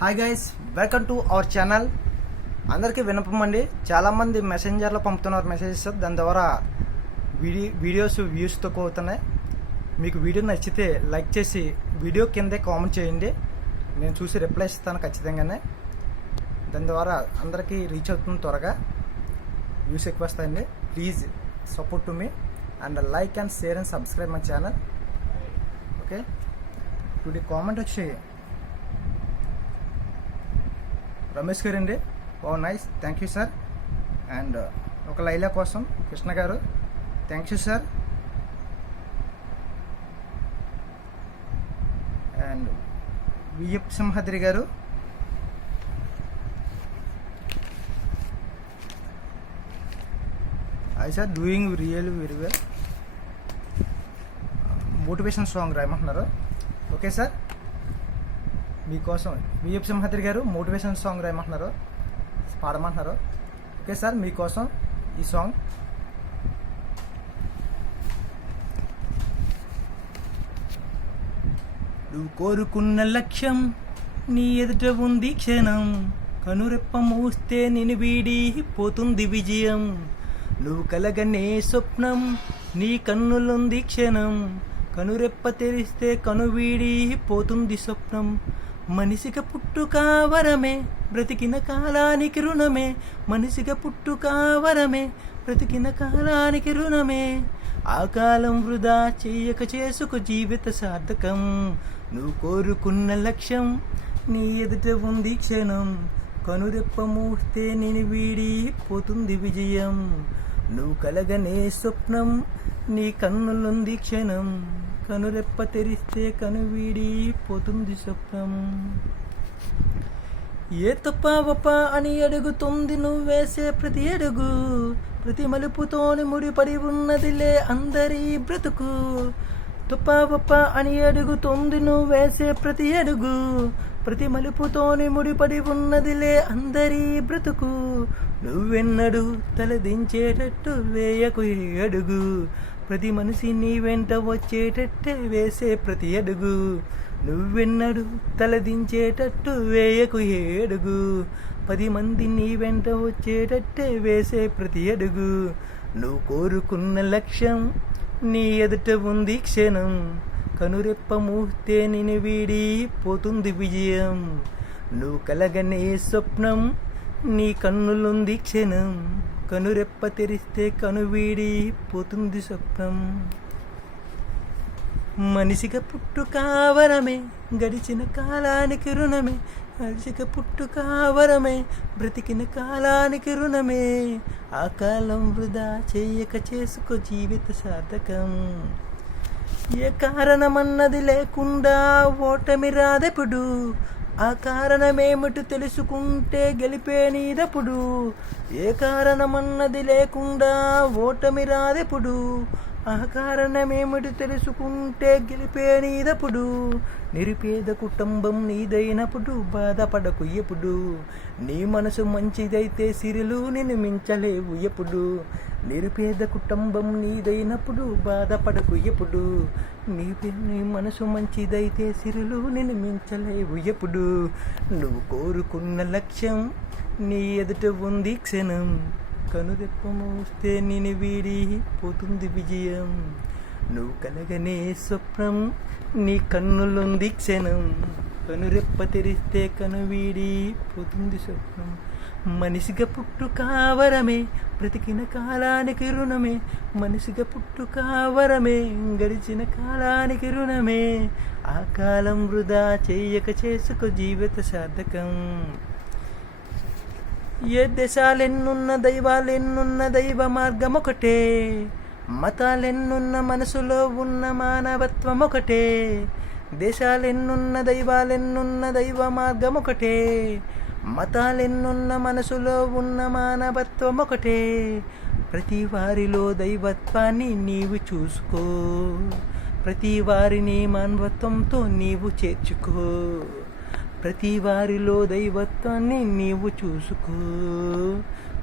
Hi guys, welcome to our channel. అందరికీ వినపం అండి. చాలామంది మెసెంజర్లో పంపుతున్నారు మెసేజెస్. దాని ద్వారా వీడియోస్ వ్యూస్ తక్కువ అవుతున్నాయి. మీకు వీడియో నచ్చితే లైక్ చేసి వీడియో కిందే కామెంట్ చేయండి. నేను చూసి రిప్లై ఇస్తాను ఖచ్చితంగానే. దాని ద్వారా అందరికీ రీచ్ అవుతుంది, త్వరగా వ్యూస్ ఎక్కువ వస్తాయండి. Please support to me and like and share and subscribe my channel. Okay, today comment వచ్చి రమేష్ గారు అండి. Oh nice, thank you sir. And ఒక లైలా కోసం కృష్ణ గారు, thank you sir. And VF Simhadri గారు, hi sir, doing real very well. Motivation song రాయమంటున్నారు. Okay sir, మీకోసం VF Simhadri గారు మోటివేషన్ సాంగ్ రాయమంటున్నారు, పాడమంటున్నారు. ఓకే సార్, మీకోసం ఈ సాంగ్. నువ్వు కోరుకున్న లక్ష్యం నీ ఎదుట ఉంది క్షణం, కనురెప్ప మూస్తే నేను వీడి పోతుంది విజయం. నువ్వు కలగనే స్వప్నం నీ కన్నులుంది క్షణం, కనురెప్ప తెరిస్తే కనువీడి పోతుంది స్వప్నం. మనిషిగా పుట్టుక వరమే, బ్రతికిన కాలానికి రుణమే. మనిషిగా పుట్టుక వరమే, బ్రతికిన కాలానికి రుణమే. ఆ కాలం వృధా చేయక చేసుకో జీవిత సార్థకం. నువ్వు కోరుకున్న లక్ష్యం నీ ఎదుట ఉంది క్షణం, కనురెప్ప మూస్తే నేను వీడి పోతుంది విజయం. నువ్వు కలగనే స్వప్నం నీ కన్నులుంది క్షణం, కనురెప్ప తెరిస్తే కనువీడి పోతుంది స్వప్నం. ఏ తప్ప అని అడుగుతుంది నువ్వేసే ప్రతి అడుగు, ప్రతి మలుపుతోని ముడిపడి ఉన్నదిలే అందరి బ్రతుకు. తప్ప అని అడుగుతుంది నువ్వేసే ప్రతి అడుగు, ప్రతి మలుపుతోని ముడిపడి ఉన్నదిలే అందరి బ్రతుకు. నువ్వెన్నడు తలదించేటట్టు వేయకు అడుగు, ప్రతి మనిషి నీ వెంట వచ్చేటట్టే వేసే ప్రతి అడుగు. నువ్వెన్నడు తలదించేటట్టు వేయకు అడుగు, 10 మంది నీ వెంట వచ్చేటట్టే వేసే ప్రతి అడుగు. నువ్వు కోరుకున్న లక్ష్యం నీ ఎదుట ఉంది క్షణం, కనురెప్ప మూస్తే నేను వీడి పోతుంది విజయం. నువ్వు కలగనే స్వప్నం నీ కన్నులుంది క్షణం, కనురెప్ప తెరిస్తే కనువీడి పోతుంది స్వప్నం. మనిషిగా పుట్టుక వరమే, గడిచిన కాలానికి రుణమే. మనిషిగా పుట్టుక వరమే, బ్రతికిన కాలానికి రుణమే. ఆ కాలం వృధా చేయక చేసుకో జీవిత సార్థకం. ఏ కారణమన్నది లేకుండా ఓటమి రాదెప్పుడు, ఆ కారణమేమిటి తెలుసుకుంటే గెలిపే నీదప్పుడు. ఏ కారణమన్నది లేకుండా ఓటమి రాదెప్పుడు, ఆ కారణమేమిటి తెలుసుకుంటే గెలిపే నీదప్పుడు. నిరుపేద కుటుంబం నీదైనప్పుడు బాధపడకు ఎప్పుడు, నీ మనసు మంచిదైతే సిరులు నిన్ను మించలేవు ఎప్పుడు. నిరుపేద కుటుంబం నీదైనప్పుడు బాధపడకు ఎప్పుడు, నీ మనసు మంచిదైతే సిరులు నిన్ను మించలేవు ఎప్పుడు. నువ్వు కోరుకున్న లక్ష్యం నీ ఎదుట ఉంది క్షణం, కనురెప్ప మూస్తే నేను వీడి పోతుంది విజయం. నువ్వు కలగనే స్వప్నం నీ కన్నులుంది క్షణం, కనురెప్ప తెరిస్తే కనువీడి పోతుంది స్వప్నం. మనిషిగా పుట్టుక వరమే, బ్రతికిన కాలానికి రుణమే. మనిషిగా పుట్టుక వరమే, గడిచిన కాలానికి రుణమే. ఆ కాలం వృధా చేయక చేసుకో జీవిత సార్థకం. ఏ దేశాలెన్నున్న దైవాలెన్నున్న దైవ మార్గం ఒకటే, మతాలెన్నున్న మనసులో ఉన్న మానవత్వం ఒకటే. దేశాలెన్నున్న దైవాలెన్నున్న దైవ మార్గం ఒకటే, మతాలెన్నున్న మనసులో ఉన్న మానవత్వం ఒకటే. ప్రతి వారిలో దైవత్వాన్ని నీవు చూసుకో, ప్రతి వారిని మానవత్వంతో నీవు చేర్చుకో. ప్రతి వారిలో దైవత్వాన్ని నీవు చూసుకో,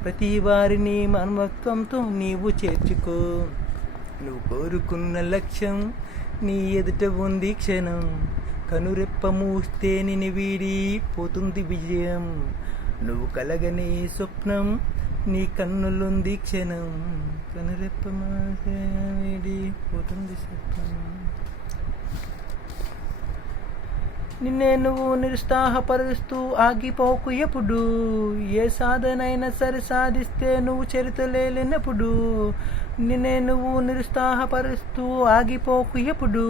ప్రతి వారిని మానవత్వంతో నీవు చేర్చుకో. నువ్వు కోరుకున్న లక్ష్యం నీ ఎదుట ఉంది క్షణం, కనురెప్ప మూస్తే నిన్ను వీడి పోతుంది విజయం. నువ్వు కలగని స్వప్నం నీ కన్నులుంది క్షణం. కనురెప్ప మూస్తే వీడి పోతుంది స్వప్నం. నిన్నే నువ్వు నిరుత్సాహపరుస్తూ ఆగిపోకు ఎప్పుడు. ఏ సాధనైనా సరే సాధిస్తే నువ్వు చరితలేనప్పుడు. నిన్నే నువ్వు నిరుత్సాహపరుస్తూ ఆగిపోకు ఎప్పుడు.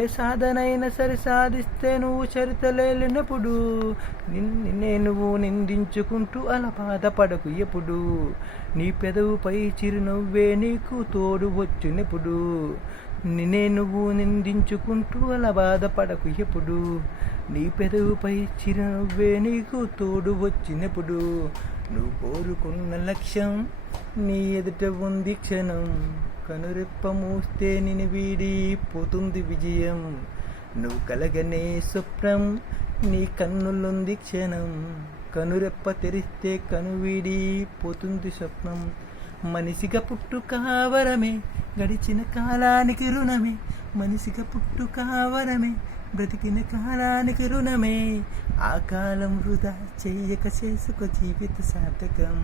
ఏ సాధనైనా సరే సాధిస్తే నువ్వు చరితలేనప్పుడు. నిన్నే నువ్వు నిందించుకుంటూ అలా బాధపడకు ఎప్పుడు. నీ పెదవుపై చిరునవ్వే నీకు తోడు వచ్చినప్పుడు. నిన్నే నువ్వు నిందించుకుంటూ అలా బాధపడకు ఎప్పుడు. నీ పెదవుపై చిరునవ్వే నీకు తోడు వచ్చినప్పుడు. నువ్వు కోరుకున్న లక్ష్యం నీ ఎదుట ఉంది క్షణం. కనురెప్ప మూస్తే నిన్ను వీడి పోతుంది విజయం. నువ్వు కలగనే స్వప్నం నీ కన్నులుంది క్షణం. కనురెప్ప తెరిస్తే కనువీడి పోతుంది స్వప్నం. మనిషిగా పుట్టుక వరమే, గడిచిన కాలానికి రుణమే. మనిషిగా పుట్టుక వరమే, బ్రతికిన కాలానికి రుణమే. ఆ కాలం వృధా చేయక చేసుకో జీవిత సార్థకం.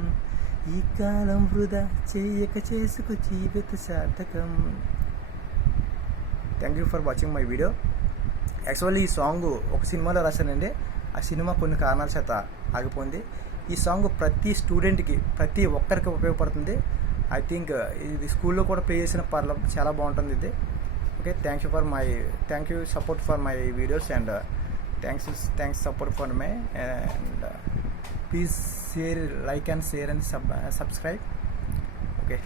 ఈ కాలం వృధా చేయక చేసుకో జీవిత సార్థకం. Thank you for watching my video. Actually ఈ సాంగ్ ఒక సినిమాలో రాశానండి. ఆ సినిమా కొన్ని కారణాల చేత ఆగిపోయింది. ఈ సాంగ్ ప్రతి స్టూడెంట్కి, ప్రతి ఒక్కరికి ఉపయోగపడుతుంది. ఐ థింక్ ఇది స్కూల్లో కూడా ప్లే చేసిన చాలా బాగుంటుంది ఇది. Okay, thank you support for my videos and thanks support for my and please share, like and share and subscribe. Okay.